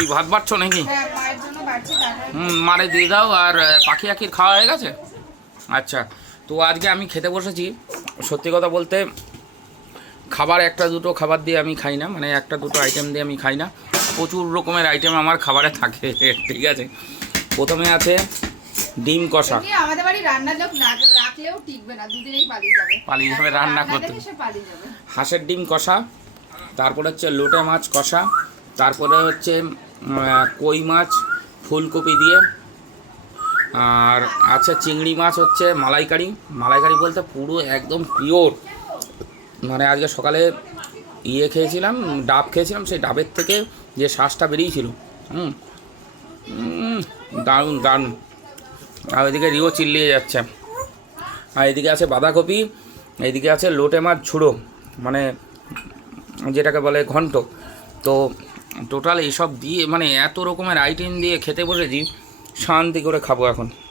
কি ভাত বাড়ছো নাকি? হ্যাঁ, মায়ের জন্য বাড়ছি। মারে দিয়ে দাও। আর পাখি আখির খাওয়া হয়ে গেছে? আচ্ছা, তো আজকে আমি খেতে বসেছি। সত্যি কথা বলতে খাবার একটা দুটো খাবার দিয়ে আমি খাই না, মানে একটা দুটো আইটেম দিয়ে আমি খাই না, প্রচুর রকমের আইটেম আমার খাবারে থাকে। ঠিক আছে, প্রথমে আছে ডিম কষা। আমাদের বাড়ি রান্নার লোক রাখলেও টিকবে না, দুদিনেই পালিয়ে যাবে রান্না করতে। হাঁসের ডিম কষা, তারপরে হচ্ছে লোটে মাছ কষা, তারপরে হচ্ছে কই মাছ ফুলকপি দিয়ে, আর আছে চিংড়ি মাছ হচ্ছে মালাইকারি। মালাইকারি বলতে পুরো একদম পিওর, মানে আজকে সকালে খেয়েছিলাম, ডাব খেয়েছিলাম, সেই ডাবের থেকে যে শ্বাসটা বেরিয়েছিল, দারুণ দারুণ। আর ওইদিকে রিও চিল্লিয়ে যাচ্ছে। আর এদিকে আছে বাঁধাকপি, এইদিকে আছে লোটে মাছ ঝুড়ো, মানে যেটাকে বলে ঘন্ট। তো টোটাল এইসব দিয়ে মানে এত রকমের আইটেম দিয়ে খেতে বসেছি, শান্তি করে খাবো এখন।